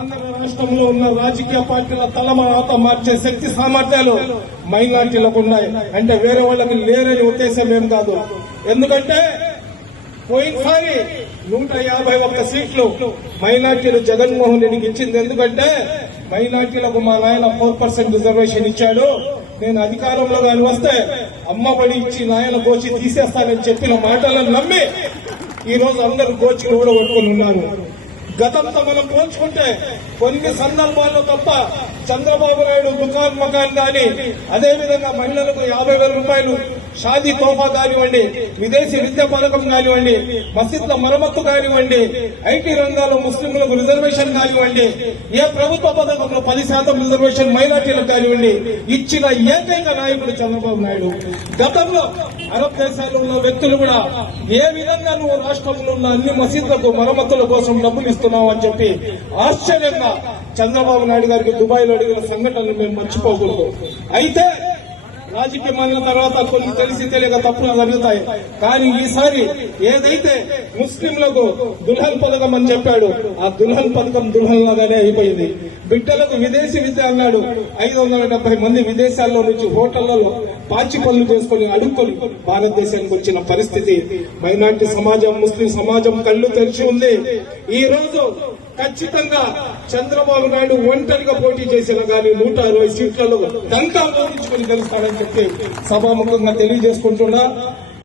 ఆంధ్ర రాష్ట్రంలో ఉన్న రాజకీయ పార్టీల తలమాత మార్చే శక్తి సామర్థ్యాలు మైనార్టీలకు ఉన్నాయి. అంటే వేరే వాళ్ళకి లేరని ఉద్దేశం ఏం కాదు. ఎందుకంటే పోయినసారి నూట యాభై ఒక్క సీట్లు మైనార్టీలు జగన్మోహన్ రెడ్డికి ఇచ్చింది. ఎందుకంటే మైనార్టీలకు మా నాయన ఫోర్ పర్సెంట్ రిజర్వేషన్ ఇచ్చాడు. నేను అధికారంలో కానీ వస్తే అమ్మబడి ఇచ్చి నాయన గోచి తీసేస్తానని చెప్పిన మాటలను నమ్మి ఈ రోజు అందరు గోచిలు కూడా కొట్టుకుని ఉన్నారు. గతంతో మనం పోల్చుకుంటే కొన్ని సందర్భాల్లో తప్ప చంద్రబాబు నాయుడు దుకాన్ మకాన్ కానీ అదేవిధంగా మహిళలకు యాభై వేల రూపాయలు షాదీ తోఫా కానివ్వండి విదేశీ విద్య పథకం కానివ్వండి మసీద్ల మరమ్మత్తు కానివ్వండి ఐటీ రంగాల్లో ముస్లింలకు రిజర్వేషన్ కానివ్వండి ఏ ప్రభుత్వ పథకంలో పది శాతం రిజర్వేషన్ మైనార్టీలకు కానివ్వండి ఇచ్చిన ఏకైక నాయకుడు చంద్రబాబు నాయుడు. గతంలో అరబ్ దేశాల్లో ఉన్న వ్యక్తులు కూడా ఏ విధంగా నువ్వు రాష్ట్రంలో ఉన్న అన్ని మసీదులకు మరమ్మతుల కోసం డబ్బులు ఇస్తున్నావు అని చెప్పి ఆశ్చర్యంగా చంద్రబాబు నాయుడు గారికి దుబాయ్లో అడిగిన సంఘటనలు మేము మర్చిపోకూడదు. అయితే రాజకీయం మారిన తర్వాత కొన్ని తెలిసి తెలియక తప్పులు జరుగుతాయి. కానీ ఈసారి ఏదైతే ముస్లింలకు దుల్హన్ పథకం అని చెప్పాడు ఆ దుల్హన్ పథకం దుల్హన్ లాగానే అయిపోయింది. బిడ్డలకు విదేశీ విద్య అన్నాడు. ఐదు వందల డెబ్బై మంది విదేశాల్లో నుంచి హోటళ్ళలో పాచి పనులు చేసుకుని అడుక్కొని భారతదేశానికి వచ్చిన పరిస్థితి. మైనార్టీ సమాజం ముస్లిం సమాజం కళ్ళు తెరిచి ఉంది. ఈ రోజు ఖచ్చితంగా చంద్రబాబు నాయుడు ఒంటరిగా పోటీ చేసిన కానీ నూట అరవై సీట్లలో దంతా ఓడించుకుని గెలుస్తాడని చెప్పి సభాముఖంగా తెలియజేసుకుంటున్నా.